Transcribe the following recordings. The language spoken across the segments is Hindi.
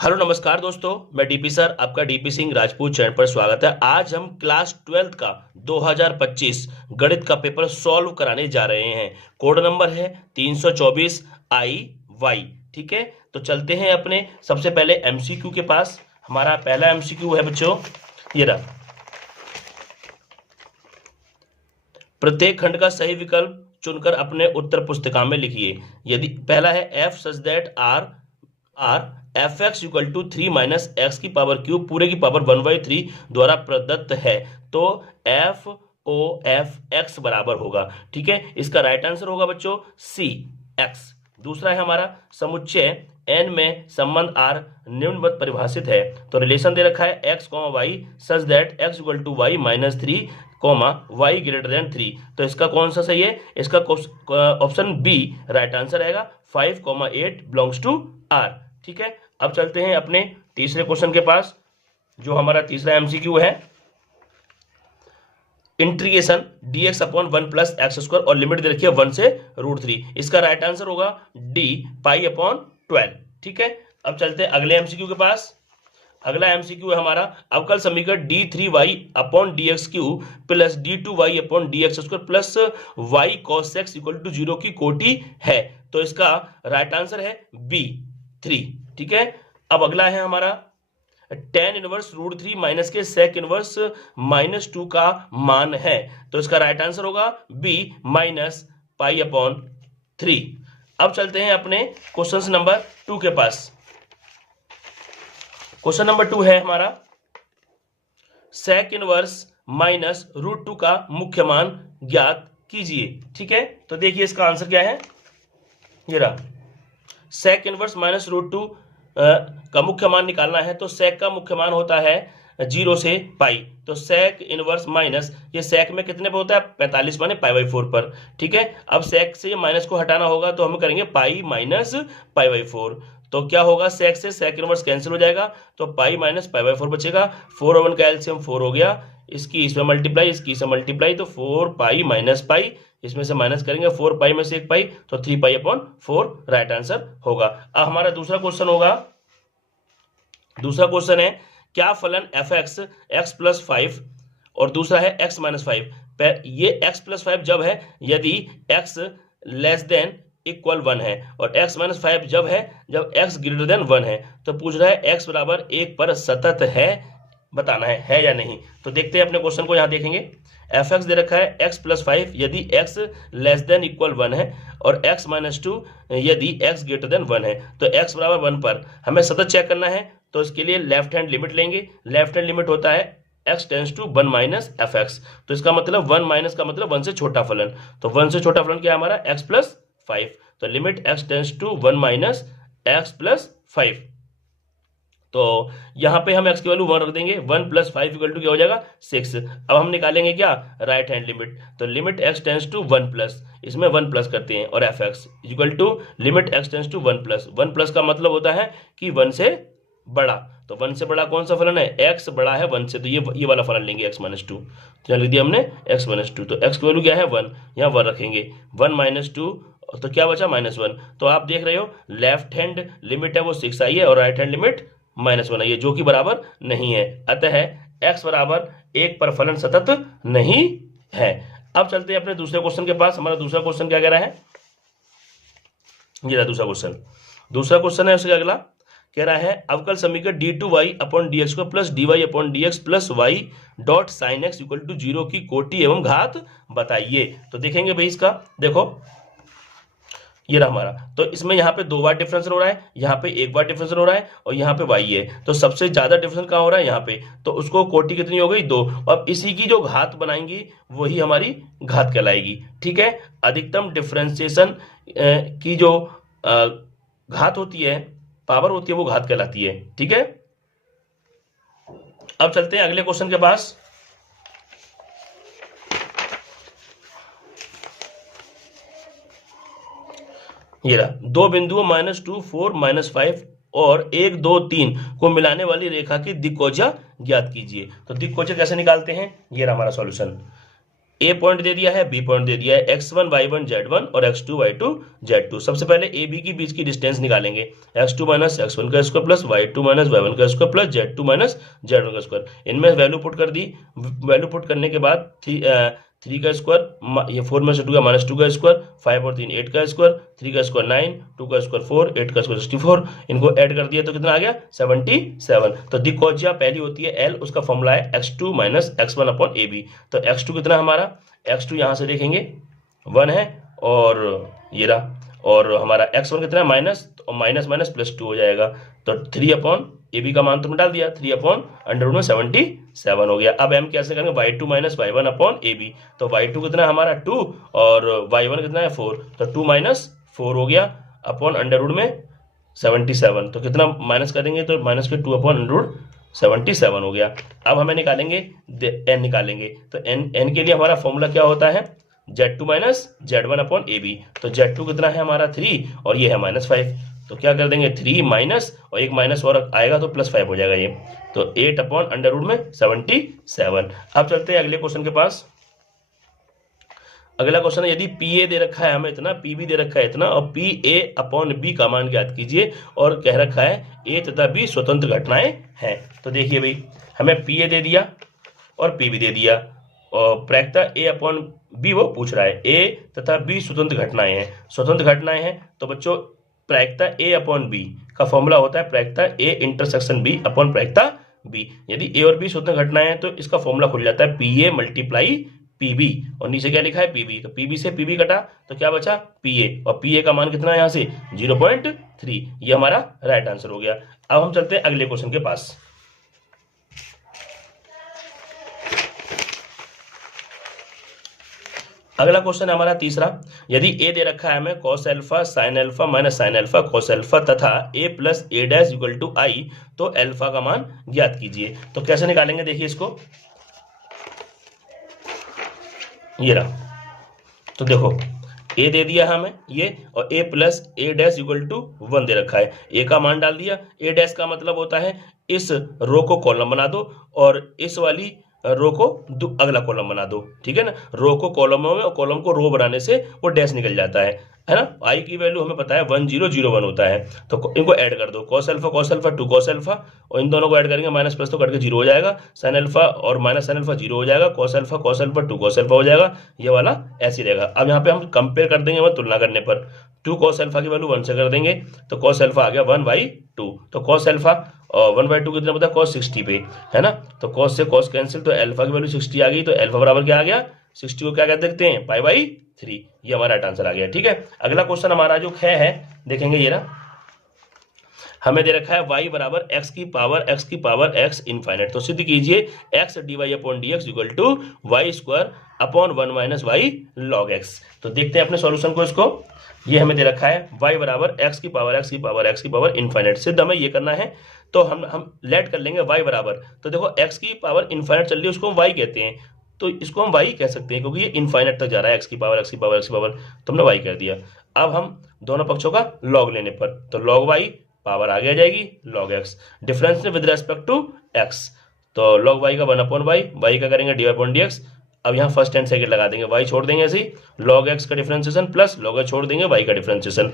हेलो नमस्कार दोस्तों, मैं डीपी सर, आपका डीपी सिंह राजपूत चैनल पर स्वागत है। आज हम क्लास 12th का 2025 गणित का पेपर सॉल्व कराने जा रहे हैं। कोड नंबर है 324 आई वाई। ठीक है, तो चलते हैं अपने सबसे पहले एमसीक्यू के पास। हमारा पहला एमसीक्यू है बच्चों, ये रहा। प्रत्येक खंड का सही विकल्प चुनकर अपने उत्तर पुस्तिका में लिखिए। यदि पहला है f such that R f x equal to 3 minus x की पावर क्यूब पूरे की पावर 1/3 द्वारा प्रदत्त है, तो एफ ओ एफ एक्स बराबर होगा। ठीक है, इसका राइट आंसर होगा बच्चों सी एक्स। दूसरा है हमारा समुच्चय एन में संबंध आर निम्नवत परिभाषित है। तो रिलेशन दे रखा है x comma y such that x equal to y minus 3 comma y greater than 3। तो इसका कौन सा सही है? इसका ऑप्शन बी राइट आंसर रहेगा। 5,8 बिलोंग्स टू आर। ठीक है, अब चलते हैं अपने तीसरे क्वेश्चन के पास, जो हमारा तीसरा एमसीक्यू है। Integration dx upon 1 plus x square और लिमिट दे रखी है 1 से √3। इसका राइट आंसर होगा डी पाई अपॉन 12। ठीक है, अब चलते हैं अगले एमसीक्यू के पास। अगला एमसीक्यू है हमारा अवकल समीकरण d3y upon dx cube plus d2y upon dx square plus y cos x equal to 0 की कोटि है। तो इसका राइट आंसर है बी 3। ठीक है, अब अगला है हमारा tan इनवर्स √3 माइनस के sec इनवर्स -2 का मान है। तो इसका राइट आंसर होगा बी माइनस पाई अपॉन 3। अब चलते हैं अपने क्वेश्चन नंबर 2 के पास। क्वेश्चन नंबर 2 है हमारा sec इनवर्स माइनस √2 का मुख्य मान ज्ञात कीजिए। ठीक है, तो देखिए इसका आंसर क्या है, ये रहा। sec इनवर्स माइनस √2 का मुख्य मान निकालना है, तो sec का मुख्य मान होता है 0 से पाई। तो sec इनवर्स माइनस, ये sec में कितने पर होता है? 45 माने पाई/4 पर। ठीक है, अब sec से ये माइनस को हटाना होगा, तो हम करेंगे पाई माइनस पाई/4। तो क्या होगा, sec से sec इनवर्स कैंसिल हो जाएगा, तो पाई माइनस पाई/4 बचेगा। 4 और 1 का एलसीएम 4 हो गया, इसकी इसमें मल्टीप्लाई, इसकी इसमें मल्टीप्लाई, तो 4 पाई माइनस पाई, इसमें से माइनस करेंगे 4 पाई में से 1 पाई, तो 3 पाई अपॉन 4 राइट आंसर होगा। अब हमारा दूसरा क्वेश्चन होगा, दूसरा क्वेश्चन है क्या फलन एफ एक्स एक्स प्लस 5 और दूसरा है एक्स माइनस 5। ये एक्स प्लस 5 जब है यदि एक्स लेस देन इक्वल 1 है, और एक्स माइनस 5 जब है जब एक्स ग्रेटर देन 1 है। तो पूछ रहा है एक्स बराबर 1 पर सतत है, बताना है या नहीं। तो देखते हैं अपने क्वेश्चन को, यहाँ देखेंगे एफ एक्स दे रखा है एक्स प्लस 5 यदि एक्स लेस देन इक्वल 1 है, और एक्स माइनस 2 यदि एक्स ग्रेटर देन 1 है। तो एक्स बराबर 1 पर हमें सतत चेक करना है, तो इसके लिए लेफ्ट हैंड लिमिट लेंगे। लेफ्ट हैंड लिमिट होता है x tends to 1 minus f x. तो इसका मतलब 1 माइनस का मतलब 1 से छोटा फलन। तो 1 से छोटा फलन क्या है हमारा? x plus 5। तो limit x tends to 1 minus x plus 5। तो यहाँ पे हम x की वैल्यू 1 रख देंगे। 1 प्लस 5 इक्वल टू क्या हो जाएगा? 6। अब हम निकालेंगे क्या? Right hand limit. तो limit x tends to 1 plus, इसमें 1 प्लस करते हैं, और F x equal to limit x tends to 1 plus. 1 plus का मतलब होता है कि 1 से बड़ा। तो 1 से बड़ा कौन सा फलन है? x बड़ा है 1 से, तो ये वाला फलन लेंगे x माइनस 2। तो लिख दिया हमने x माइनस 2। तो x की वैल्यू क्या है? 1, यहाँ 1 रखेंगे। 1 माइनस 2, तो क्या बचा? -1। तो आप देख रहे हो लेफ्ट हैंड लिमिट है वो 6 आई है, और राइट हैंड लिमिट -1 आई है, जो कि बराबर नहीं है। अतः x बराबर 1 पर फलन सतत नहीं है। अब चलते हैं अपने दूसरे क्वेश्चन के पास। हमारा दूसरा क्वेश्चन क्या कह रहा है, ये रहा दूसरा क्वेश्चन। दूसरा क्वेश्चन है उसके अगला, कह रहा है अवकल समीकरण d2y अपॉन dx को plus dy upon dx plus y dot sine x equal to 0 की कोटि एवं घात बताइए। तो देखेंगे भाई इसका, देखो ये रहा हमारा। तो इसमें यहाँ पे 2 बार डिफरेंशियल हो रहा है, यहाँ पे 1 बार डिफरेंशियल हो रहा है, और यहाँ पे y है। तो सबसे ज्यादा डिफरेंशियल कहाँ हो रहा है? यहाँ पे। तो उसको कोटि कितनी हो गई? 2। अब इसी की जो घात बनाएंगी वही हमारी घात कहलाएगी। ठीक है, अधिकतम डिफरेंशिएशन की जो घात होती है, पावर होती है, वो घात कहलाती है। ठीक है, अब चलते हैं अगले क्वेश्चन के पास। ये रहा, 2 बिंदुओं -2, 4, -5 और 1, 2, 3 को मिलाने वाली रेखा की दिक्कोजा ज्ञात कीजिए। तो दिक्कोजा कैसे निकालते हैं? ये रहा हमारा सॉल्यूशन। ए पॉइंट दे दिया है, बी पॉइंट दे दिया है, x1 y1 z1 और x2 y2 z2। सबसे पहले ए बी के बीच की डिस्टेंस निकालेंगे, x2 माइनस x1 का square plus y2 minus y1 का square plus z2 minus z1 का स्क्वायर। इनमें वैल्यू पुट कर दी, वैल्यू पुट करने के बाद 3 का स्क्वायर, ये 4 में से 2 का माइनस 2 का स्क्वायर, 5 और 3 8 का स्क्वायर, 3 का स्क्वायर 9, 2 का स्क्वायर 4, 8 का स्क्वायर 64। इनको ऐड कर दिया तो कितना आ गया 77। तो दिक्कोजिया पहली होती है L, उसका फॉर्मूला है x2 minus x1 upon A B. तो x2 कितना हमारा, x2 यहाँ से देखेंगे 1 है और ये रहा, और हमारा x1 कितना है माइनस, और माइनस माइनस प्लस 2 हो जाएगा। तो 3 अपॉन ए बी का मान तुमने डाल दिया, 3 अपॉन अंडर रूट में 77 हो गया। अब m कैसे करेंगे, y2 minus y1 upon A B. तो y2 कितना है हमारा 2 और y1 कितना है 4, तो 2 माइनस 4 हो गया अपॉन अंडर रूट में 77। तो कितना माइनस करेंगे, तो माइनस के 2 अपॉन अंडर रूट 77 हो गया। अब हमें निकालेंगे n निकालेंगे, तो n के लिए हमारा फॉर्मूला क्या होता है, z2 minus z1 upon A B. तो z2 कितना है हमारा 3 और ये है माइनस 5। तो क्या कर देंगे 3 माइनस और एक माइनस और आएगा तो प्लस 5 हो जाएगा ये। तो 8 अपॉन अंडर रूट में 77। अब चलते हैं अगले क्वेश्चन के पास। अगला क्वेश्चन है, यदि पी ए दे रखा है हमें इतना, पी बी दे रखा है इतना, और पी ए अपॉन बी का मान ज्ञात कीजिए, और कह रखा है ए तथा बी स्वतंत्र घटनाएं हैं। तो देखिए भाई, हमें पी ए दे दिया और पी बी दे दिया, और प्रायिकता ए अपॉन बी वो पूछ रहा है, ए तथा बी स्वतंत्र घटनाएं हैं। स्वतंत्र घटनाएं हैं तो बच्चों प्रायिकता ए अपॉन बी का फॉर्मूला होता है प्रायिकता ए इंटरसेक्शन बी अपॉन प्रायिकता बी। यदि ए और बी स्वतंत्र घटनाएं हैं तो इसका फॉर्मूला खुल जाता है P A multiply P B, और नीचे क्या लिखा है पी बी। तो पी बी से पी बी कटा तो क्या बचा पी ए, और पी ए का मान कितना है यहाँ से 0.3। ये हमारा राइट आंसर हो गया। अब हम चलते हैं अगले क्वेश्चन के पास। अगला क्वेश्चन है हमारा तीसरा, यदि ए दे रखा है हमें cos alpha sin alpha minus sin alpha cos alpha तथा a plus A dash equal to I, तो अल्फा का मान ज्ञात कीजिए। तो कैसे निकालेंगे, देखिए इसको, ये रहा। तो देखो a दे दिया हमें ये, और a plus A dash equal to 1 दे रखा है। a का मान डाल दिया, a डैश का मतलब होता है इस रो को कॉलम बना दो और इस वाली रो को अगला कॉलम बना दो, ठीक है ना। रो को कॉलमों में और कॉलम को रो बनाने से वो डैश निकल जाता है ना। आई की वैल्यू हमें पता है 1001 होता है। तो इनको ऐड कर दो, cos अल्फा 2 cos अल्फा, और इन दोनों को ऐड करेंगे, माइनस प्लस तो कट के 0 हो जाएगा, sin अल्फा और माइनस sin अल्फा 0 हो जाएगा, cos अल्फा 2 cos अल्फा हो जाएगा। ये वाला ऐसे रहेगा। अब यहाँ पे हम कंपेयर कर देंगे, मतलब तुलना करने पर 2 cos अल्फा की वैल्यू 1 से कर देंगे, तो cos अल्फा आ गया 1/2। तो cos अल्फा और 1/2 कितना पता है cos 60 पे, है ना। तो cos से cos कैंसिल, तो अल्फा की वैल्यू 60 आ गई, तो अल्फा बराबर क्या आ गया 60 को क्या कहते देखते हैं π/3। ये हमारा राइट आंसर आ गया, ठीक है। अगला क्वेश्चन हमारा जो है देखेंगे, ये रहा। हमें दे रखा है y बराबर x की पावर x इनफाइनाइट। तो सिद्ध कीजिए x dy upon D x equal to y square upon 1 minus y log x। तो देखते हैं अपने सॉल्यूशन को। इसको ये हमें दे रखा है y बराबर x की पावर इनफाइनाइट। सिद्ध हमें ये करना है, तो हम लेट कर लेंगे y बराबर, तो देखो x की पावर इनफाइनाइट चल रही है, उसको हम y कहते हैं, तो इसको हम y कह सकते हैं क्योंकि ये इनफाइनाइट तक जा रहा है। x की पावर तो हमने y कर दिया। अब हम दोनों पक्षों का लॉग लेने पर, तो लॉग y पावर आगे आ जाएगी log x, difference with respect to x, तो log y का 1/y, y का करेंगे dy/dx। अब यहाँ फर्स्ट एंड सेकंड लगा देंगे, y छोड़ देंगे ऐसे ही, log x का डिफरेंशिएशन प्लस log x छोड़ देंगे y का डिफरेंशिएशन,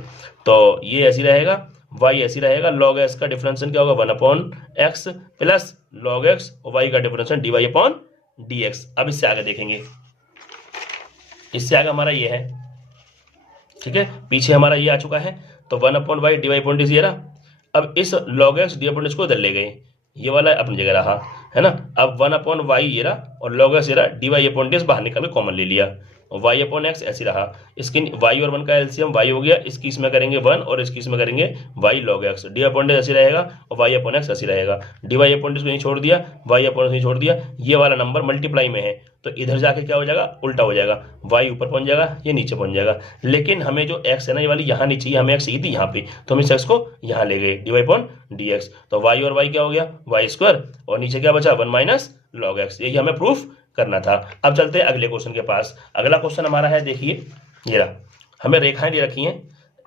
तो ये ऐसी रहेगा, y ऐसी रहेगा। log x का डिफरेंशिएशन क्या होगा 1/x प्लस log x और y का डिफरेंशिएशन dy/dx। अब इससे आगे देखेंगे, इससे आगे हमारा ये है, ठीक है, पीछे हमारा ये आ चुका है, तो 1/y dy/dx ये रहा। अब इस log x dy/dx को इधर ले गए, ये वाला अपनी जगह रहा, है ना। अब 1/y ये रहा और log x ये रहा, dy/dx बाहर निकाल के कॉमन ले लिया, और y/x ऐसे रहा। इसकी y और 1 का एलसीएम y हो गया, इसकी इसमें करेंगे 1 और इसकी इसमें करेंगे y log x, dy/dx ऐसे रहेगा और y/x ऐसे रहेगा। dy/dx को नहीं छोड़ दिया, y/x नहीं छोड़ दिया, ये वाला नंबर मल्टीप्लाई में है, तो इधर जाके क्या हो जाएगा उल्टा हो जाएगा, y ऊपर पहुंच जाएगा, ये नीचे पहुंच जाएगा। लेकिन हमें जो x है ना, ये वाली यहाँ नहीं चाहिए, हमें x चाहिए थी यहाँ पे, तो हम इस x को यहाँ ले गए dy/dx, तो y और y क्या हो गया y स्क्वायर, और नीचे क्या बचा 1 माइनस log x। यही हमें प्रूफ करना था। अब चलते हैं अगले क्वेश्चन के पास। अगला क्वेश्चन हमारा है, देखिए ये रहा, हमें रेखाएं दे रखी हैं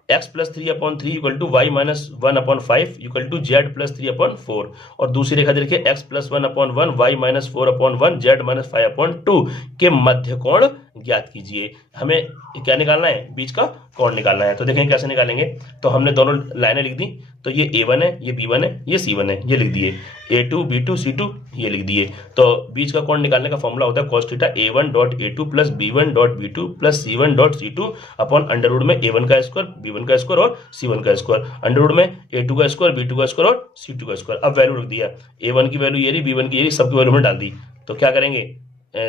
x plus 3/3 equal to y minus 1/5 equal to z plus 3/4, और दूसरी रेखा दे रखी है x plus 1/1 y minus 4/1 z minus 5/2 के मध्य कोण ज्ञात कीजिए। हमें क्या निकालना है, बीच का कोण निकालना है। तो देखें कैसे निकालेंगे, तो हमने दोनों लाइनें लिख दी, तो ये a1 है, ये b1 है, ये c1 है, ये लिख दिए, a2 b2 c2 ये लिख दिए। तो बीच का कोण निकालने का फॉर्मूला होता है cos theta a1 dot a2 plus b1 dot b2 plus c1 dot c2 upon under root में a1 का स्क्वायर, b1 का स्क्वायर और c1 का स्क्वायर, अंडर रूट में a2 का स्क्वायर, b2 का स्क्वायर और c2 का स्क्वायर। अब वैल्यू रख दिया, a1 की वैल्यू ये रही, b1 की ये रही, सबकी वैल्यू में डाल दी। तो क्या करेंगे,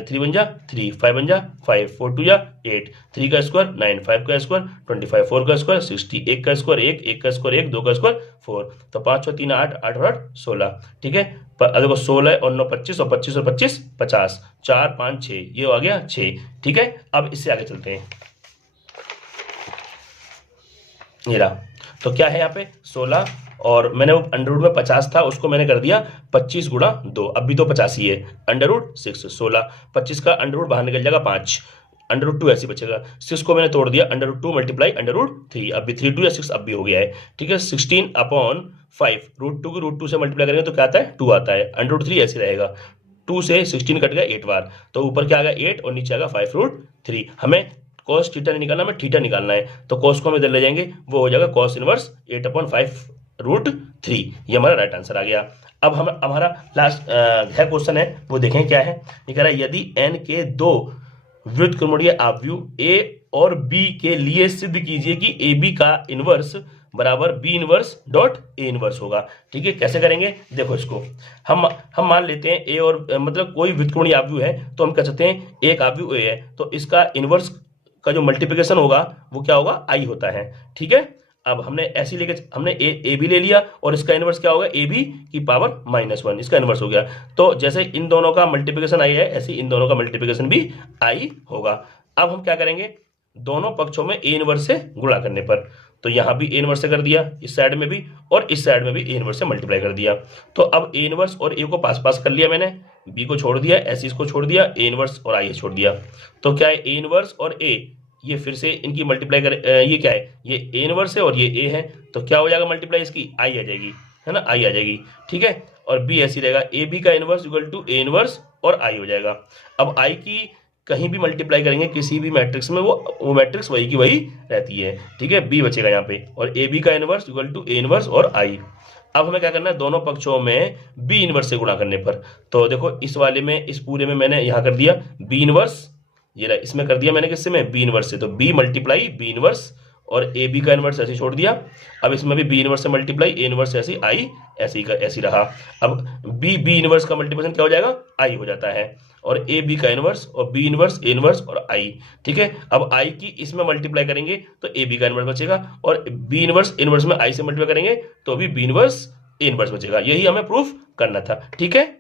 3 बन जा 3, 5 बन जा 5, 4 2 जा 8, 3 का स्क्वायर 9, 5 का स्क्वायर 25, 4 का स्क्वायर 60, 1 का स्क्वायर 1, 1 का स्क्वायर 1, 2 का स्क्वायर 4, तो 5 और 3 8, 8 और 8 16, ठीक है। देखो 16 और 9 25 और 25 और 25 50, 4 5 6, ये आ गया 6, ठीक है। अब इससे आगे चलते हैं, ये रहा, तो क्या है यहाँ पे 16, और मैंने वो अंडर रूट में 50 था, उसको मैंने कर दिया 25 गुणा 2, अब भी तो 50 ही है, अंडर रूट 6, 16, 25 का अंडर रूट बाहर निकल जाएगा 5, अंडर रूट 2 ऐसे बचेगा, 6 को मैंने तोड़ दिया, under root 2 multiply under root 3, अब भी 3 2 या 6 अब भी हो गया है, ठीक है। 16/5 रूट 2 को रूट 2 से मल्टीप्लाई करेंगे तो क्या आता है 2 आता है, अंडर रूट 3 ऐसे रहेगा, 2 से 16 कट गया 8 बार, तो ऊपर क्या आ गया 8 और नीचे आएगा 5 रूट 3। हमें cos थीटा नहीं निकालना, हमें थीटा निकालना है, तो cos को हम इधर ले जाएंगे, वो हो जाएगा cos इनवर्स 8/5 रूट 3, ये हमारा राइट आंसर आ गया। अब हमारा लास्ट है क्वेश्चन है, वो देखें क्या है। ये कह रहा है यदि n के दो व्युत्क्रमणीय आव्यूह a और b के लिए सिद्ध कीजिए कि ab का इनवर्स बराबर b inverse dot a inverse होगा, ठीक है। कैसे करेंगे, देखो इसको हम मान लेते हैं a और मतलब कोई व्युत्क्रमणीय आव्यूह है, तो हम कह सकते हैं एक आव्यूह a है, तो इसका इनवर्स का जो मल्टीप्लिकेशन होगा वो क्या होगा i होता है, ठीक है। अब हमने ऐसे लेके हमने ए बी ले लिया, और इसका इनवर्स क्या होगा ए बी की पावर -1, इसका इनवर्स हो गया। तो जैसे इन दोनों का मल्टीप्लिकेशन आई है, ऐसे इन दोनों का मल्टीप्लिकेशन भी आई होगा। अब हम क्या करेंगे, दोनों पक्षों में ए इनवर्स से गुणा करने पर, तो यहाँ भी ए इनवर्स से कर दिया, इस साइड में भी और इस साइड में भी ए इनवर्स से मल्टीप्लाई कर दिया। तो अब ए इनवर्स और ए को पास पास कर लिया मैंने, बी को छोड़ दिया, ऐसे इसको छोड़ दिया, ए इनवर्स और आई छोड़ दिया। तो क्या है ए इनवर्स और ए, ये फिर से इनकी मल्टीप्लाई कर, ये क्या है, ये ए इनवर्स है और ये ए है, तो क्या हो जाएगा मल्टीप्लाई, इसकी आई आ जाएगी, है ना, आई आ जाएगी, ठीक है। और बी ऐसी रहेगा, ए बी का inverse equal to A inverse और आई हो जाएगा। अब आई की कहीं भी मल्टीप्लाई करेंगे किसी भी मैट्रिक्स में, वो मैट्रिक्स वही की वही रहती है, ठीक है। बी बचेगा यहाँ पे, और ए बी का inverse equal to A inverse और आई। अब हमें क्या करना है, दोनों पक्षों में बी इनवर्स से गुणा करने पर, तो देखो इस वाले में, इस पूरे में मैंने यहाँ कर दिया बी इनवर्स, ये रहा, इसमें कर दिया मैंने किससे में, बी इनवर्स से, तो बी मल्टीप्लाई बी इनवर्स और ए बी का इनवर्स ऐसे छोड़ दिया। अब इसमें भी बी इनवर्स से मल्टीप्लाई ए इनवर्स ऐसी आई ऐसी रहा। अब बी इनवर्स का मल्टीप्लिकेशन क्या हो जाएगा, आई हो जाता है, और ए बी का इनवर्स और बी इनवर्स ए इनवर्स और आई, ठीक है। अब आई की इसमें मल्टीप्लाई करेंगे तो ए बी का इनवर्स बचेगा, और बी इनवर्स में आई से मल्टीप्लाई करेंगे तो भी बी इनवर्स ए इनवर्स बचेगा। यही हमें प्रूफ करना था, ठीक है।